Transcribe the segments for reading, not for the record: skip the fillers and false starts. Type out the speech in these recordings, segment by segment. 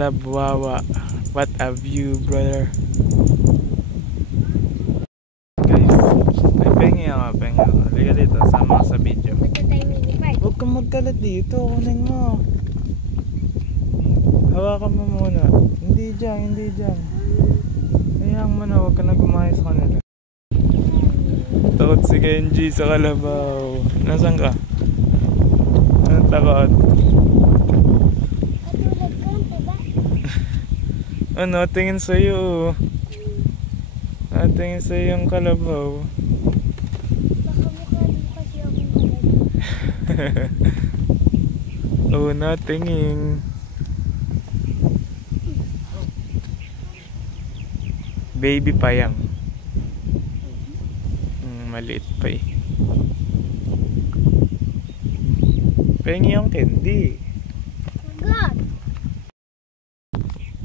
Kalabwawa. What a view, brother. Guys, pengi ako. Liga dito, sama ka sa video. Huwag kang magkalat dito, kunin mo. Hawakan mo muna. Hindi dyan. Hayaan mo na, huwag ka na gumayos sa kanila. Takot si Kenji sa kalabaw. Nasaan ka? Anong takot? Ano, tingin sa'yo. Tingin sa'yo yung kalabaw. Baka mukha din kasi akong kalabaw. Oo na, tingin. Baby pa yan. Maliit pa eh. Pengi yung candy. God!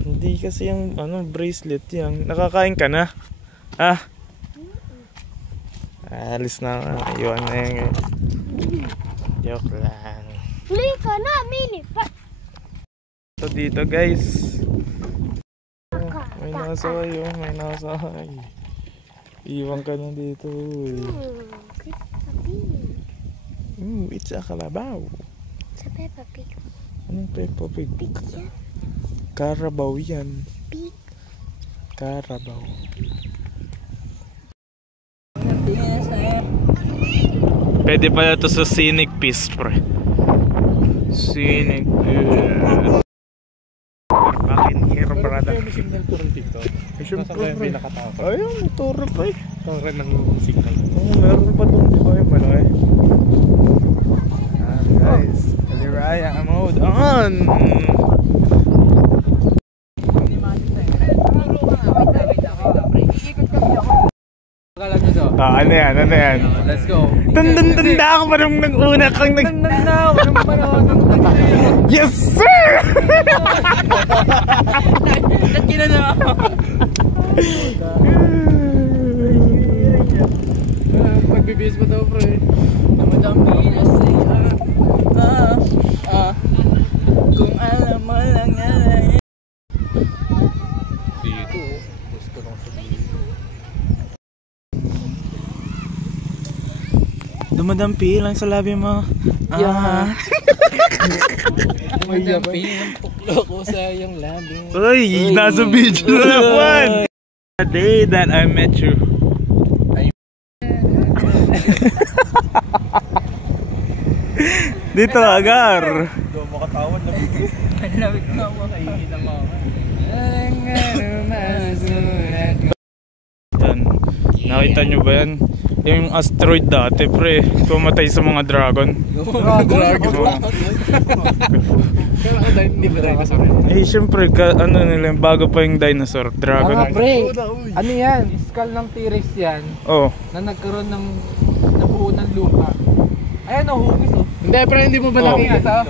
Hindi kasi yung bracelet yan. Nakakain ka na? Ah? Alis na nga. Iwan na yung joke lang. Huli ka na, mini pa! So dito guys. May nasakay. Iwan ka na dito. It's a kalabaw. Sa Peppa Pig. Anong Peppa Pig? Pig yan. Karabaw yan. Pig. Karabaw. Pwede pala to sa scenic piece, pre. Scenic piece. Back in here, brother. May signal po rin dito. May nakatao pa. Ayun, motor pa eh. Torre ng signal. Meron pa doon, di ba yung malaki? Guys, Aliraya mode on! Ano yan? Let's go. Tanda ako parang nag-una kang Yes, sir! Nagkina na ako. Magbibis mo daw, pre. Namadami na siya. Kung alam mo lang yan. Dito. Gusto lang sabihin. Dumadampi lang sa labi mo. Dumadampi ang tuklo ko sa iyong labi. Uy, nasa video na naman. The day that I met you. Dito, Agar. Hindi mo makatawad na. Ang lawit na ako. Kainin ang mga. Yan. Nakita nyo ba yan? Yung asteroid dati, pre. Pumatay sa mga dragon. Dragon? Kaya hindi ba dinosaur? Eh, syempre, nila yung bago pa yung dinosaur, dragon. Pre, ano yan? Skull ng T-Rex yan. Oh. Na nagkaroon ng nabuo ng lupa. Ayan o, hugis o. Hindi, pero hindi mo ba nakikita?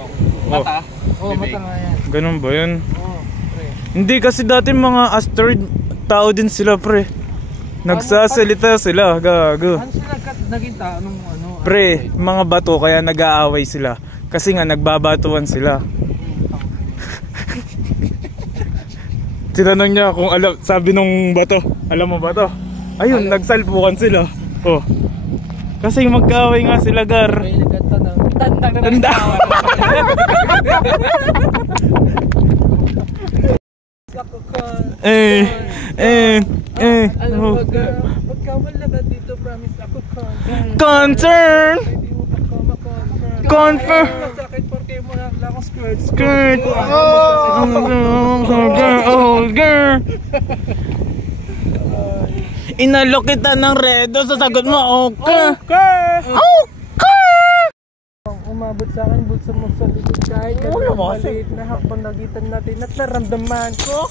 Mata? Oo, mata nga yan. Ganun ba yun? Oo, pre. Hindi kasi dati mga asteroid, tao din sila, pre. Nagsasalita sila, gago. Ano sila naging tao nung ano? Pre, mga bato, kaya nag-aaway sila. Kasi nga, nagbabatuan sila. Tinanong niya kung alam, sabi nung bato, alam mo ba to? Ayun, nagsalpukan sila. Oh. Kasi magkaaway nga sila, Gar. May nagkanta ng Tanda. Alam mo, pagkamal na dito, promise ako Concern. Hindi mo pagkama-confirm. Confirm. Sakit porque mo lang akong skirt. Skirt. Oh, girl. Inalok kita ng redo, sasagot mo, okay. Umabot sa akin, bulsa mo sa likod kahit maliit na hakbang nagitan natin at naramdaman ko.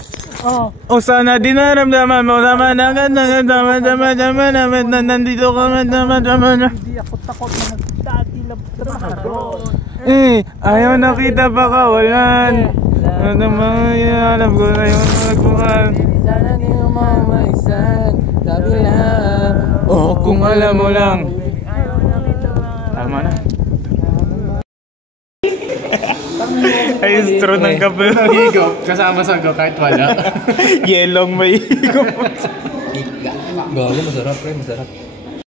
O sana di naramdaman mo naman nandito ka Hindi ako takot na magdati na trabaho. Ayaw nakita pa kawalan. Ano mga alam ko na yung nagbukan. Sana di mo mamaisan. Sabi lang. Kung alam mo lang. Tama na. Ay, yung straw ng kape. Higop, kasama sa go kahit wala. Yelong may higop. Gago, masarap pre, masarap.